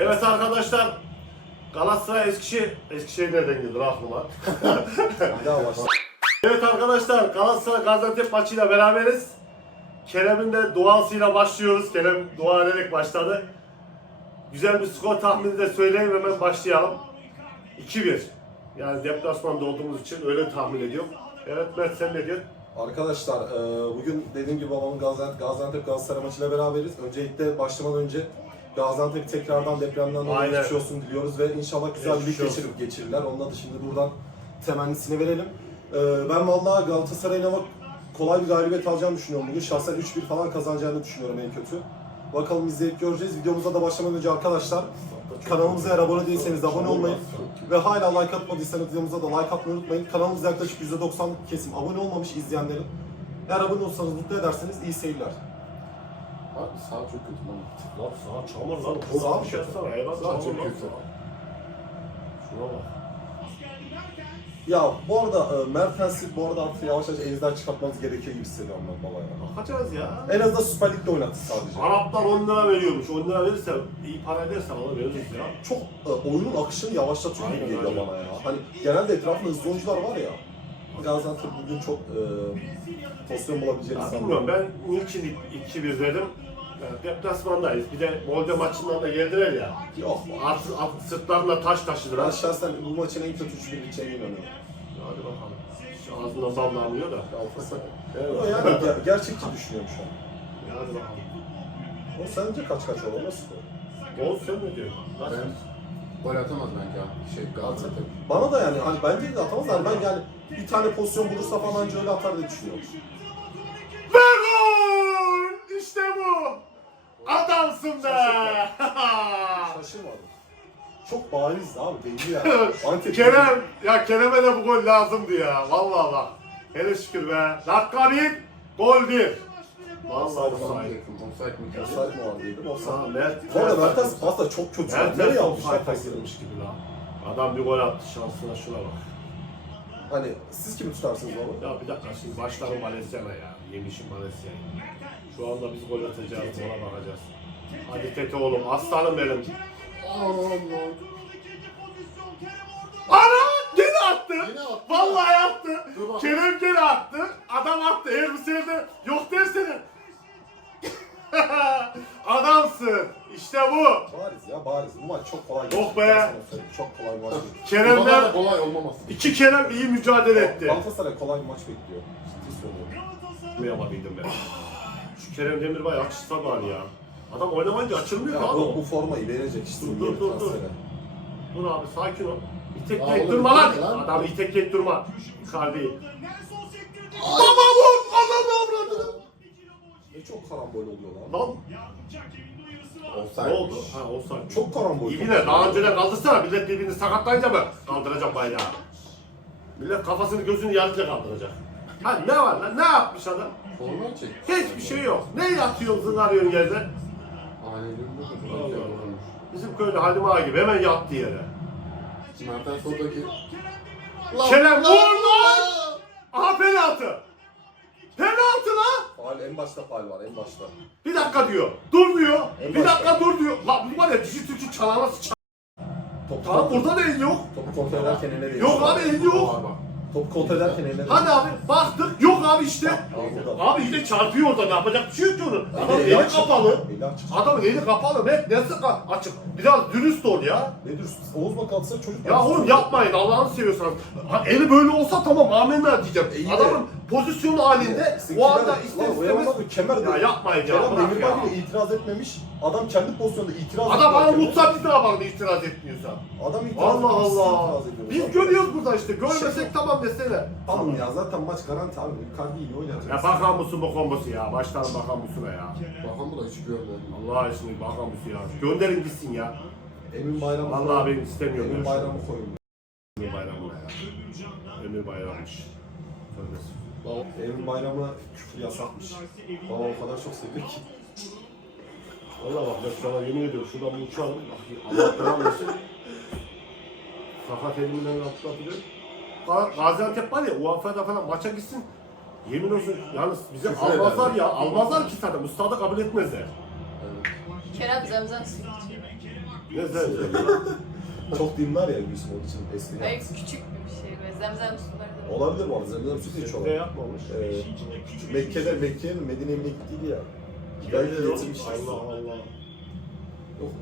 Evet arkadaşlar Galatasaray Eskişehir Eskişehir nereden geldi lan aklıma? Evet arkadaşlar Galatasaray Gaziantep maçıyla beraberiz. Kerem'in de duasıyla başlıyoruz. Kerem dua ederek başladı. Güzel bir skor tahmini de söyleyeyim hemen başlayalım. 2-1. Yani deplasmanda olduğumuz için öyle tahmin ediyorum. Evet Mert sen ne diyorsun? Arkadaşlar e, bugün dediğim gibi babamın Gaziantep, Gaziantep Galatasaray maçıyla beraberiz. Öncelikle başlamadan önce Gaziantep tekrardan depremden dolayı Aynen. geçmiş olsun diliyoruz ve inşallah güzel bir lig Geçmiş olsun. geçirip geçirirler. Onunla da şimdi buradan temennisini verelim. E, ben vallahi Galatasaray'ın ama kolay bir galibiyet alacağını düşünüyorum bugün. Şahsen 3-1 falan kazanacağını düşünüyorum en kötü. Bakalım izleyip göreceğiz. Videomuza da başlamadan önce arkadaşlar kanalımıza eğer abone değilseniz abone olmayı ve hala like atmadıysanız videomuza da like atmayı unutmayın. Kanalımız yaklaşık %90 kesim abone olmamış izleyenlerin. Eğer abone olsanız mutlu ederseniz iyi seyirler. Abi sağ çok kötü lan. Lan sağ çamur lan. Sağ Korkmuş yatsana. Eyvah Sağ çok kötü. Şuna bak. Ya bu arada e, Mertens'i bu arada artık yavaş yavaş elinizden çıkartmanız gerekiyor gibi hissediyorum ben baba ya. Bakacağız ya. En azından Süper Lig'de oynattı sadece. Araplar 10 lira veriyormuş. 10 lira verirse iyi para edersen ona veririz ya. Çok e, oyunun akışını yavaşlatıyor gibi Aynen, geliyor aynen. bana ya. Hani genelde etrafında hızlı oyuncular var ya. Gaziantep bugün çok e, pozisyon bulabileceğini sanmıyorum. bilmiyorum ben niçin 2-1 dedim. Deplasmandayız. Bir de Molde maçından da geldiler ya. Yok. Artı, artı sırtlarında taş Ben taşıdılar. şahsen bu maçın en kötü 3-1 biteceğine inanıyorum. Hadi bakalım. Şu ağzından bal damlıyor da. Galatasaray. Evet. Ama yani ger- gerçekçi düşünüyorum şu an. Hadi bakalım. O sence kaç kaç olur? Nasıl? Oğuz sen ne diyorsun? Nasıl? Ben gol atamaz bence abi. Şey Gaziantep. Bana da yani hani bence de atamazlar. Ben yani bir tane pozisyon bulursa falan önce öyle atar diye düşünüyorum. İşte bu! Adamsın be! Şaşırmadım. Çok bariz abi belli yani. Antep Kerem, ya Kerem'e de bu gol lazımdı ya. Vallahi bak. Hele şükür be. Dakika bir, gol bir. Vallahi Offside offside. Yakın. Offside mi? Offside mi var. Aa, Offside. Mert, Bu arada Mertens pas da çok kötü. Mert Nereye Mert yapmışlar offside gibi lan. Adam bir gol attı şansına şuna bak. Hani siz kimi tutarsınız baba? Ya bir dakika şimdi başlarım Valencia'na ya. Yemişim Valencia'yı. Şu anda biz gol atacağız, ona bakacağız. Hadi Tete oğlum, aslanım benim. Allah. Ana! Gene attı! Yine attı. Vallahi attı! Dur. Kerem gene attı. Adam attı. Eğer bu sefer de yok dersene. Adamsın. İşte bu. Bariz ya bariz. Bu maç çok kolay. Yok geçti. be. Ben sana söyleyeyim. Çok kolay bir maç. geçti. Bu kadar Kerem'den kolay olmaması. iki Kerem iyi mücadele etti. Galatasaray kolay bir maç bekliyor. Ciddi söylüyorum. Duyamadıydım ben. Kerem Demirbay açışsa bari ya. Adam oynamayınca açılmıyor Ya abi. bu, bu formayı verecek işte. Dur, dur, dur, dur. Dur abi sakin ol. İtekleyip oğlum, durma lan. lan. Adam itekleyip durma. Icardi. Baba vur! Adamı avradını. Ne çok karambol oluyor lan. Lan Offside. ne oldu? Ha olsaydı. Çok karambol. İyi de daha önceden kaldırsana millet birbirini sakatlayınca mı kaldıracak bayrağı? Millet kafasını gözünü yarınca kaldıracak. Ha ne var lan? Ne yapmış adam? Formayı çek. Hiçbir şey yok. Ne yatıyorsun zınarıyorsun yerde? Allah Allah. Bizim köylü Halim Ağa gibi hemen yattı yere. Mertens oradaki. Kerem vur lan! Aha penaltı! Penaltı lan! Faal en başta faal var en başta. Bir dakika diyor. Dur diyor. En Bir başta. dakika dur diyor. Lan bu var ya dişi tüçü çalana sıçar. Topu Tamam burada da el yok. Topu kontrol ederken eline değiyor. Yok abi el yok. Var bak. Topu kontrol ederken değiyor. Hadi abi baktık. Yok abi işte. Abi yine çarpıyor orada ne yapacak bir şey yok ki onun. Adam Eli açık. kapalı. Eli açık. Adamın eli kapalı. Ne, nasıl ka- açık? Biraz dürüst ol ya. Ne diyorsun? Oğuz Bakalsa çocuk. Ya oğlum yapmayın Allah'ını seviyorsan. Ha, eli böyle olsa tamam amenna diyeceğim. İyi de- Adamın pozisyonu halinde o anda ister istemez. Kemer Ya yapmayın ya, Kerem bırak Demirbay ya. bile itiraz etmemiş. Adam kendi pozisyonunda itiraz Adam bana ediyor. mutsa bir daha bana itiraz etmiyorsa. Adam itiraz Allah etmemiş, siz Allah. itiraz ediyorsunuz. Biz görüyoruz burada işte. Görmesek Şey- tamam desene. Tamam ya zaten maç garanti abi. Icardi iyi oynayacak. Ya bakan mısın bu kombosu ya. Baştan bakan mısın ya. Bakan bu da hiç görmedim. Allah aşkına bakan mısın ya. Gönderin gitsin ya. Emin Bayramı Vallahi benim istemiyorum. Emin ya. Bayramı koyun. Emir Bayramı ya. Emir Bayrammış. Tövbesi. Baba- Emin Bayramı küfür yasakmış. Baba o kadar çok seviyor ki. Valla bak ben sana yemin ediyorum şuradan bir uçalım. Allah devam etsin. Sakat elimden. Ga- Gaziantep var ya UEFA'da falan maça gitsin. Yemin olsun yalnız bize Küfür almazlar ederler. ya. Almazlar ki zaten. Ustada kabul etmezler. Evet. Kerem zemzem suyu. Ne zemzem lan? Çok dinler ya Gülsüm onun için eski. Belki küçük bir zemzem suları da. Olabilir bu arada. Zemzem sütü Ne içiyorlar. yapmamış? Ee, Mekke'de, Mekke'ye mi Medine'ye mi gittiydi ya. Belki getirmiş. Allah Allah. Yok.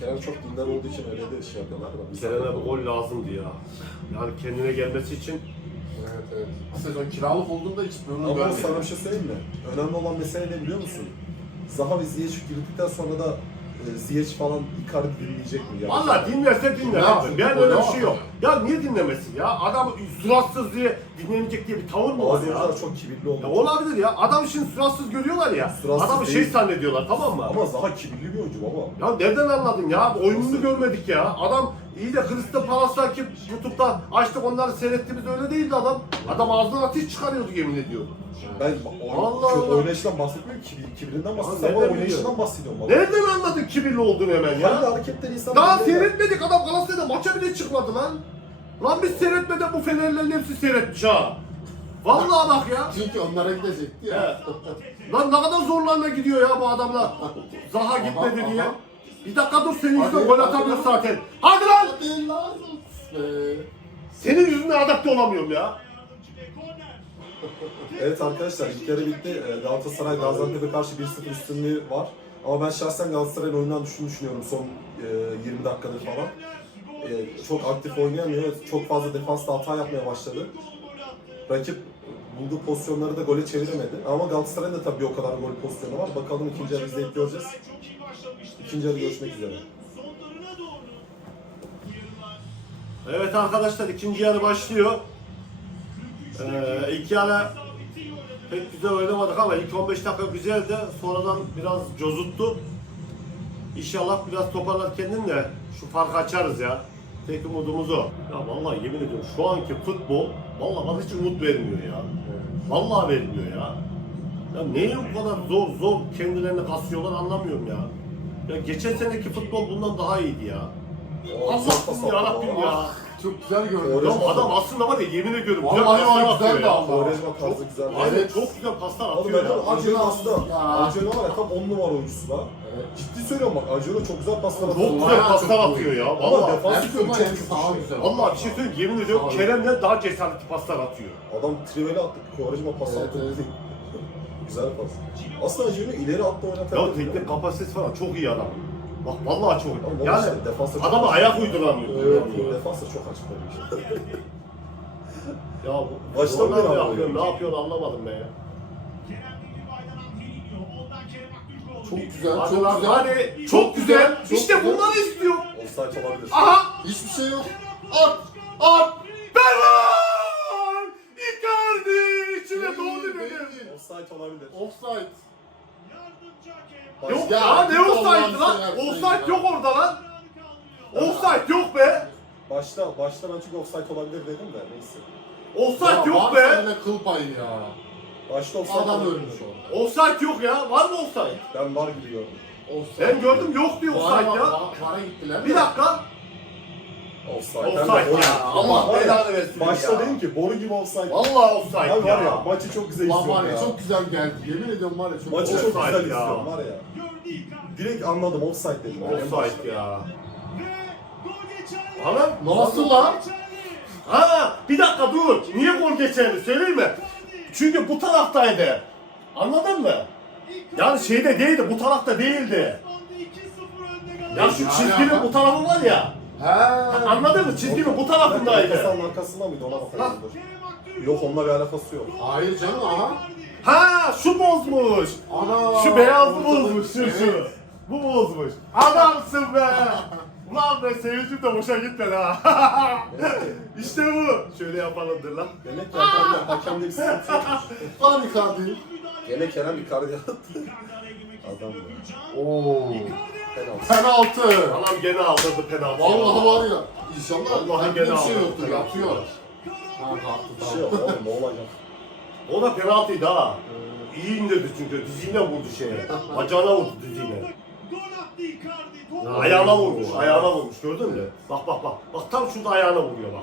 Kerem çok dindar olduğu için öyle de şey yapıyorlar da. Biz Kerem'e bir gol lazımdı ya. Yani kendine gelmesi için Evet evet. Bu sezon kiralık olduğunda hiç bunu Ama görmedim. sana bir şey söyleyeyim mi? Önemli olan mesele ne biliyor musun? Zaha ve Ziyech girdikten sonra da e, Ziyech falan Icardi dinleyecek mi? Yani Valla dinlerse dinler. Ne yapsın? Ben öyle bir şey yok. Ya niye dinlemesin ya? Adam suratsız diye dinlenecek diye bir tavır mı var Bazı ya? oyuncular çok kibirli oldu. Ya olabilir ya. Adam şimdi suratsız görüyorlar ya. Suratsız Adamı şey değil. zannediyorlar tamam mı? Ama Zaha kibirli bir oyuncu baba. Ya nereden anladın ya? Oyununu görmedik ya. Adam iyi de Crystal Palace'lar ki YouTube'da açtık onları seyrettiğimiz öyle değildi adam. Adam ağzından ateş çıkarıyordu yemin ediyorum. Ben Allah Allah oynayışından bahsetmiyorum, kibir, kibirinden bahsediyorum. nereden Ama oynayışından biliyorsun? bahsediyorum baba. Nereden anladın kibirli olduğunu hemen Hangi ya? hareketler insan Daha seyretmedik adam Galatasaray'da maça bile çıkmadı lan. Lan biz seyretmeden bu Fenerlerin hepsi seyretmiş ha. Vallahi bak ya. Çünkü onlara gidecekti ya. Lan ne kadar zorlarına gidiyor ya bu adamlar. Zaha gitmedi aha. Bir dakika dur senin yüzünden gol atamıyor zaten. Hadi lan! Lazım. Senin yüzünden adapte olamıyorum ya. Evet arkadaşlar ilk yarı bitti. Ee, Galatasaray Gaziantep'e karşı 1-0 üstünlüğü var. Ama ben şahsen Galatasaray'ın oyundan düştüğünü düşünüyorum son e, 20 dakikadır falan. E, çok aktif oynayamıyor. Çok fazla defansta hata yapmaya başladı. Rakip bulduğu pozisyonları da gole çeviremedi. Ama Galatasaray'ın da tabii o kadar gol pozisyonu var. Bakalım ikinci yarı izleyip göreceğiz. İkinci yarı görüşmek üzere. Evet arkadaşlar ikinci yarı başlıyor. Ee, ilk yarı pek güzel oynamadık ama ilk 15 dakika güzeldi. Sonradan biraz cozuttu. İnşallah biraz toparlar kendini de şu farkı açarız ya. Tek umudumuz o. Ya vallahi yemin ediyorum şu anki futbol vallahi bana hiç umut vermiyor ya. Vallahi vermiyor ya. Ya neye bu kadar zor zor kendilerini kasıyorlar anlamıyorum ya. Ya geçen seneki futbol bundan daha iyiydi ya. Allah'ım ya Rabbim ya. çok güzel gördüm. Oraya- Ya adam aslında var ya yemin ediyorum güzel Vallahi paslar o güzel atıyor de ya. ama. Quaresma tarzı güzel. Aynen Evet. çok güzel paslar Oğlum atıyor ben ya. Acun'un aslında. Ya. Acun'un var ya tam 10 numara oyuncusu da. Evet. Ciddi söylüyorum bak Acun'un çok güzel paslar Çok atıyor. güzel Bayağı paslar çok atıyor ya. Ama Vallahi. defans Kuba çok güçlü. güzel. Vallahi bir şey söyleyeyim yemin ediyorum Sağ ol. Kerem'den daha cesaretli paslar atıyor. Adam triveli attı. Quaresma pas Evet, attı. evet. Güzel pas. Aslında Acun'u ileri attı Ya oynatabilir. teknik kapasitesi falan çok iyi adam. Bak vallahi çok Ama iyi. yani, Yani işte, defansa çok adama açık. ayak uyduramıyor. Evet. Defansa çok açık oynuyor. Ya bu Baştan ne yapıyor, ne yapıyor anlamadım ben ya. Çok güzel, Hadi çok lan, güzel. hadi. Çok güzel. çok İşte güzel. bunları istiyor. Offside olabilir. Aha! Hiçbir şey yok. At! At! Bervan! Icardi! İçine doğdu dedi. Offside olabilir. Offside. Yok Ya, ne git offside lan? seversen Offside yok orada lan. Offside yok be. Başta, başta ben çünkü offside olabilir dedim de neyse. Offside Ya yok be. yine kıl payı ya. Başta offside Adam olabilir. ölmüş o. Offside yok ya. Var mı offside? Ben var gibi gördüm. Offside. Ben gördüm yok diyor offside ya. va- Vara gittiler. Bir dakika. Offside. Offside ya. Allah ya, belanı versin Başta ya. dedim ki boru gibi offside. Vallahi offside Abi var ya ya. maçı çok güzel Lan var izliyorum ya ya. çok güzel geldi. Yemin ediyorum var ya çok Maçı güzel. çok Offside güzel ya. izliyorum var ya. Direkt anladım offside dedim. yani en başta. Offside ya. Ana Nasıl lan? Ha bir dakika dur. Niye gol geçerli söyleyeyim mi? Çünkü bu taraftaydı. Anladın mı? Yani şeyde değildi, bu tarafta değildi. Ya şu Ya, çizginin ya. bu tarafı var ya. He. Anladın mı? Çizginin bu tarafındaydı. Orta arkasında mıydı ona bakalım dur. Yok onunla bir alakası yok. Hayır canım aha. Ha şu bozmuş. Ana. Şu beyaz Ortada- bozmuş şu şu. Evet. Bu bozmuş. Adamsın be. Ulan be sevincim de boşa gitmedi ha. işte bu. Şöyle yapalımdır lan. Demek ki hakemde, hakemde bir sıkıntı yok. Lan Icardi. Gene Kerem Icardi attı. Adam ya. Oo. Penaltı. Penaltı. Anam gene aldırdı penaltı. Vallahi var ya. İnşallah Vallahi gene bir şey aldı. yoktur. Yatıyor. Ha kalktı Bir şey yok oğlum ne olacak? O da penaltıydı ha. İyi indirdi çünkü diziyle vurdu şeye. Bacağına vurdu diziyle. Ayağına vurmuş, ayağına vurmuş gördün mü? Bak bak bak. Bak tam şurada ayağına vuruyor bak.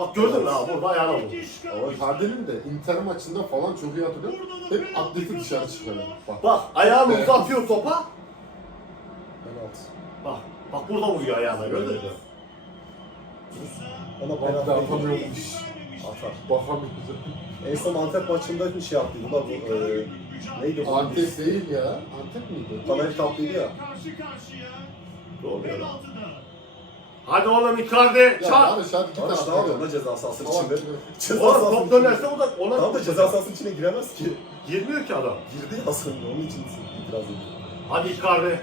Bak gördün mü ha burada ayağına vurmuş. Ama Icardi'nin de Inter maçında falan çok iyi hatırlıyorum. Hep atleti dışarı çıkarıyor. Bak. Bak ayağını Evet. uzatıyor topa. Penaltı. Bak. Bak burada vuruyor ayağına gördün mü? Ona Bak penaltı da atamıyormuş. Atar. Bakamıyoruz. En son Antep maçında bir şey yaptıydı. Bak bu e, neydi bu? Antep değil ya. Antep miydi? Tamer kaplıydı ya. Doğru ya. Hadi oğlum Icardi. Ya Çak. Barış hadi git Barış ne yapıyor ya. lan ceza sahasının Tamam. içinde? Ceza Oğlum sahasının top içinde. dönerse o da ona Tamam da ceza sahasının içine giremez ki. girmiyor ki adam. Girdi aslında onun için itiraz ediyor. Hadi Icardi.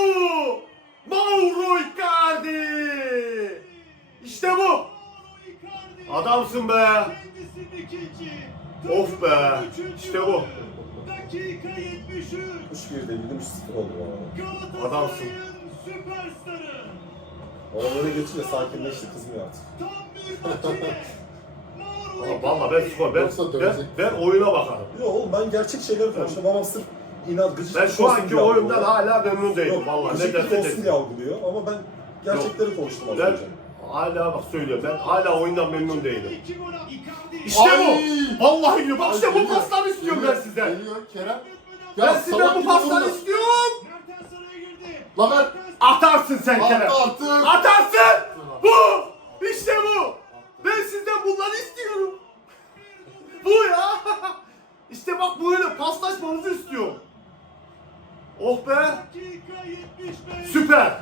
Bu! Mauro Icardi! İşte bu! Adamsın be! Of be! İşte bu! Dakika 73. 3-1 devirdim 3-0 oldu arada. Adamsın. Süperstarı. Öyle geçince sakinleşti kızmıyor artık. Tam bir Valla ben skor, ben, ben, ben oyuna bakarım. Yo oğlum ben gerçek şeyleri konuştum ama sırf inat gıcık Ben şu anki oyundan hala memnun değilim Yok, valla. Ne gıcıklık derse olsun desin. diye algılıyor ama ben gerçekleri konuştum az Ben önce. hala bak söylüyorum ben hala oyundan memnun değilim. İşte Ay! bu! Vallahi gibi bak işte bu pasları istiyorum ben sizden. Geliyor Kerem. Ben sizden bu vurma. istiyorum. Lan ben Atarsın sen Kerem. attı artık. Atarsın! Bu! İşte bu! Ben sizden bunları istiyorum. Bu ya! İşte bak böyle paslaşmanızı istiyorum. Oh be! Dakika 75. Süper!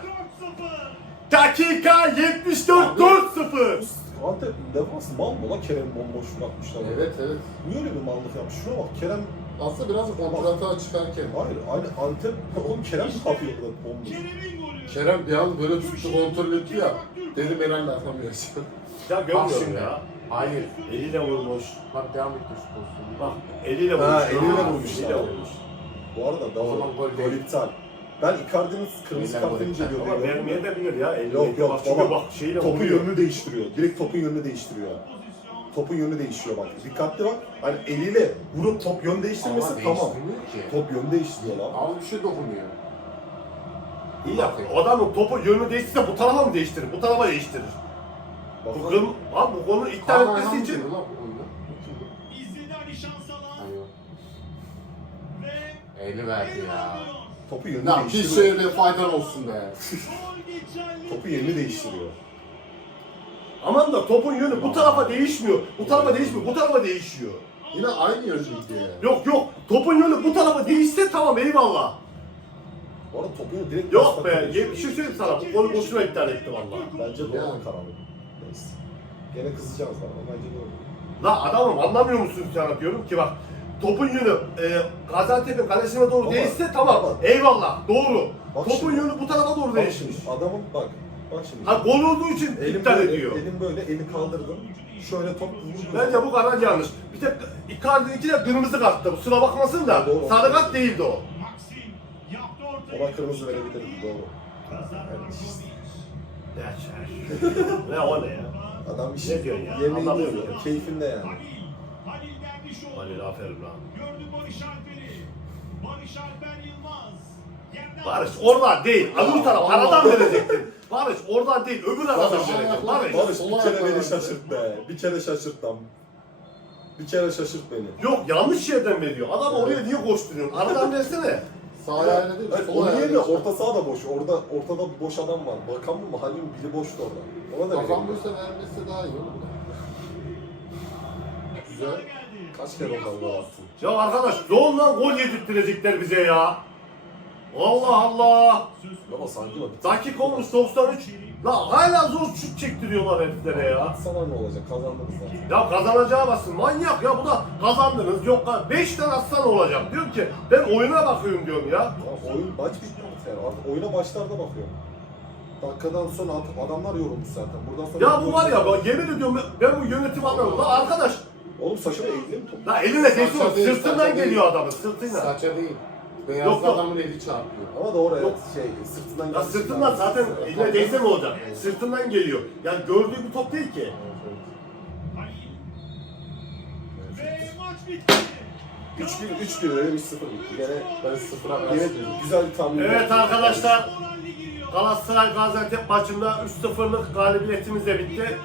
4-0. Dakika 74 4-0. Antep defans mal mı lan Kerem bomboş bırakmışlar. Evet evet. Niye öyle bir mallık yapmış? Şuna bak Kerem, Aslında biraz kontrata çıkarken. hayır aynı Antep, oğlum Kerem mi kapıyor burada bomboş? Kerem'in golü. Kerem bir an böyle tuttu kontrol etti ya. Dedim herhalde atamıyoruz. Ya Bak görmüyorum şimdi. ya. Hayır. Eliyle vurmuş. Bak devam etti şu pozisyonu. Bak eliyle vurmuş. Ha, eliyle vurmuş eliyle vurmuş. Bu arada O zaman gol Gol değil. iptal. Ben Icardi'nin kırmızı Elinden kartını gol iptal. inceliyorum. Ama vermeye de bilir ya. Eliyle Yok yok baba. bak şeyle Topun vuruyor. yönünü değiştiriyor. Direkt topun yönünü değiştiriyor. Topun yönü değişiyor bak. Dikkatli bak. Hani eliyle vurup top yön değiştirmesi Ama tamam. değiştirmiyor ki. Top yön değiştiriyor lan. Ama bir şey dokunuyor. İyi ya. Adamın topu yönünü değiştirse bu tarafa mı değiştirir? Bu tarafa değiştirir. Bu Bak, kırm... Abi bu konu iptal Kaan etmesi için... lan Eli verdi ya. topu yönünü Ya bir değiştiriyor. şeyle faydan olsun be. Topu yönünü değiştiriyor. Aman da topun yönü bu tarafa değişmiyor. Bu tarafa değişmiyor. Bu tarafa değişiyor. Yine aynı yönlüydü ya. Yok yok. Topun yönü bu tarafa değişse tamam eyvallah. Bu arada topu yönü direkt Yok be. ye- Bir şey söyleyeyim sana. Bu golü boşuna iptal etti valla. Bence doğru Ya. kararı. Neyse. Gene kızacağız ama bence doğru. La adamım anlamıyor musun sana diyorum ki bak. Topun yönü e, Gaziantep'in kalesine doğru Baba, değişse tamam. baba. Eyvallah. Doğru. Bak Topun şimdi. yönü bu tarafa doğru Bak değişmiş. şimdi adamın bak. Bak şimdi. Ha gol olduğu için Elim iptal böyle, ediyor. elim böyle, eli kaldırdım. Şöyle top vurdum. Bence bu karar yanlış. Bir tek Icardi'ninki de kırmızı karttı. Kusura bakmasın da. Doğru. Sarı kart değildi o. Ona kırmızı verebilirdim doğru. ne o ne ya? Adam bir Ne şey diyorsun ya? yemeğini yiyor. ya. Keyfinde yani. Halil. Halil Dervişoğlu. Halil aferin lan. Gördü Barış Alper'i. Barış Alper Yılmaz. Yerden Barış oradan değil. Öbür taraf aradan verecektin. Barış oradan değil. Öbür aradan Barış, verecektin. Barış. Barış bir kere beni şaşırt be. Bir kere şaşırt lan. Bir kere şaşırt beni. Yok yanlış yerden veriyor. Adam oraya niye koşturuyorsun? Aradan versene. Sağ ayağıyla değil, Hayır, sol onu ayağıyla. yeme orta saha da boş. Orada ortada bir boş adam var. Bakan mı mahallenin biri boştu orada. Ona da vereyim. buysa vermesi daha iyi olur. Güzel. Kaç kere gol attın? Ya arkadaş zorla gol yedirttirecekler bize ya. Allah Allah. Ama sanki bak. Dakika olmuş 93. La hala zor şut çektiriyorlar heriflere ya. Atsalar ne olacak? Kazandınız zaten. Ya kazanacağı basın manyak ya bu da kazandınız yok 5 tane atsan olacak diyorum ki ben oyuna bakıyorum diyorum ya. Ya oyun maç artık yani. Artık oyuna başlarda bakıyorum. Dakikadan sonra adamlar yorulmuş zaten. Buradan sonra Ya bu var ya bak yemin ediyorum ben, ben bu yönetim anlamı la arkadaş Oğlum saçına eğilir mi top? la eline değsin Saça değil, sırtından saça değil. geliyor adamın sırtıyla. Saça değil. Yok, Beyaz yok. adamın eli çarpıyor. Ama doğru evet Yok. şey sırtından Ya sırtından zaten eline değse mi olacak? Sırtından geliyor. Yani gördüğü bir top değil ki. Ve maç bitti. 3-1 3-1 öyle 3-0 bitti. Gene Ben sıfıra yine versin. güzel bir tahmin. Evet arkadaşlar. Galatasaray Gaziantep maçında 3-0'lık galibiyetimiz de bitti.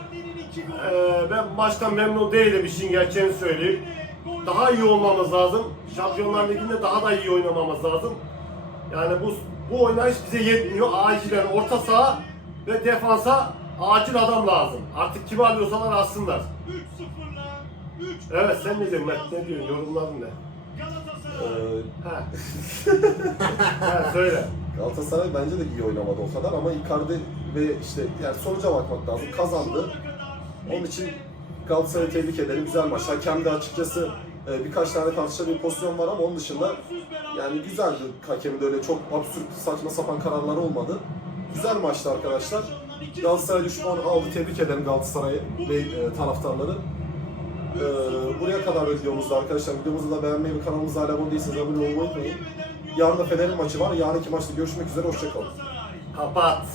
Ee, ben maçtan memnun değilim işin gerçeğini söyleyeyim. Daha iyi olmamız lazım. Şampiyonlar Ligi'nde daha da iyi oynamamız lazım. Yani bu bu oynayış bize yetmiyor. Acilen orta saha ve defansa acil adam lazım. Artık kimi alıyorsalar alsınlar. 3-0'la 3 Evet sen ne diyorsun Mert? Ne diyorsun? Yorumların ne? Ee, Ha. ha söyle. Galatasaray bence de iyi oynamadı o kadar ama Icardi ve işte yani sonuca bakmak lazım. Kazandı. Onun için Galatasaray'ı tebrik ederim. Güzel maç. Hakemde açıkçası e, birkaç tane tartışılan bir pozisyon var ama onun dışında yani güzeldi. Hakemin de öyle çok absürt, saçma sapan kararlar olmadı. Güzel maçtı arkadaşlar. Galatasaray düşman aldı. Tebrik ederim Galatasaray'ı ve e, taraftarları. E, buraya kadar videomuzda arkadaşlar. Videomuzu da beğenmeyi ve kanalımıza hala abone değilseniz abone olmayı unutmayın. Yarın da Fener'in maçı var. Yarınki maçta görüşmek üzere. Hoşçakalın. Kapat.